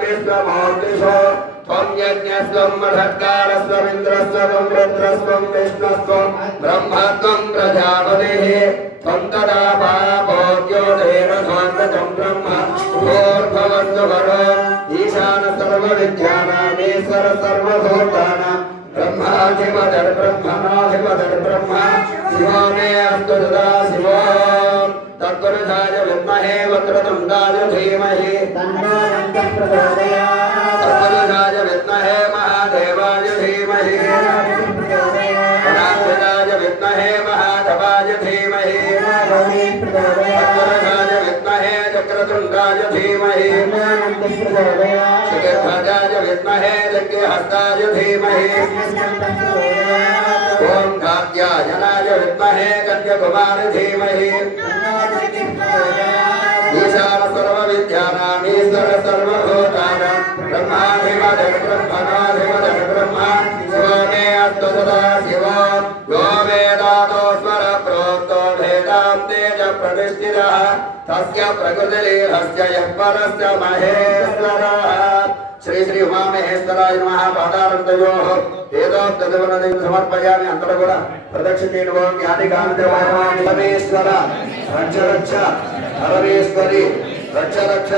विश्वमूर्तिषु त्वं यज्ञस्त्वं महत्कारस्त्वं इंद्रस्त्वं रुद्रस्त्वं विष्णुस्त्वं ब्रह्मत्वं प्रजापतिः त्वं तदा पापोऽद्यो देवसोऽन्वतं ब्रह्म भूर्भुवस्सु वरो ईशान सर्वविद्यानामीश्वर सर्वभूतानां ब्रह्माधिपतिर्ब्रह्मणाधिपतिर्ब्रह्म शिवो मे अस्तु सदा शिवो तत्पुरुषाय विद्महे वक्रतुण्डाय धीमहि तत्पुरुषाय विद्महे महादेवाय धीमहि गणाधिपताय विद्महे महाधवाय धीमहि तत्पुरुषाय विद्महे चक्रतुण्डाय धीमहि शिखध्वजाय विद्महे यज्ञहस्ताय धीमहि ओम कात्यायनाय विद्महे कन्याकुमारी धीमहि ईशान सर्वविद्यानामीश्वर सर्वभूतानां ब्रह्माधिपतिर्ब्रह्मणाधिपतिर् ब्रह्म शिवो मे अस्तु सदा शिवो यो वेदातो स्वर प्रोक्तो भेदां तेज प्रतिष्ठितः तस्य प्रकृतिलीलस्य यः परस्य महेश्वरः श्री श्री उमामहेश्वराय नमः पादारविन्दयोः वेदोक्तदेवनदं समर्पयामि अंतर కూడా ప్రదక్షిణేన జ్ఞాని కాంతవాయ పరమేశ్వర రక్ష రక్ష పరమేశ్వరి రక్ష రక్ష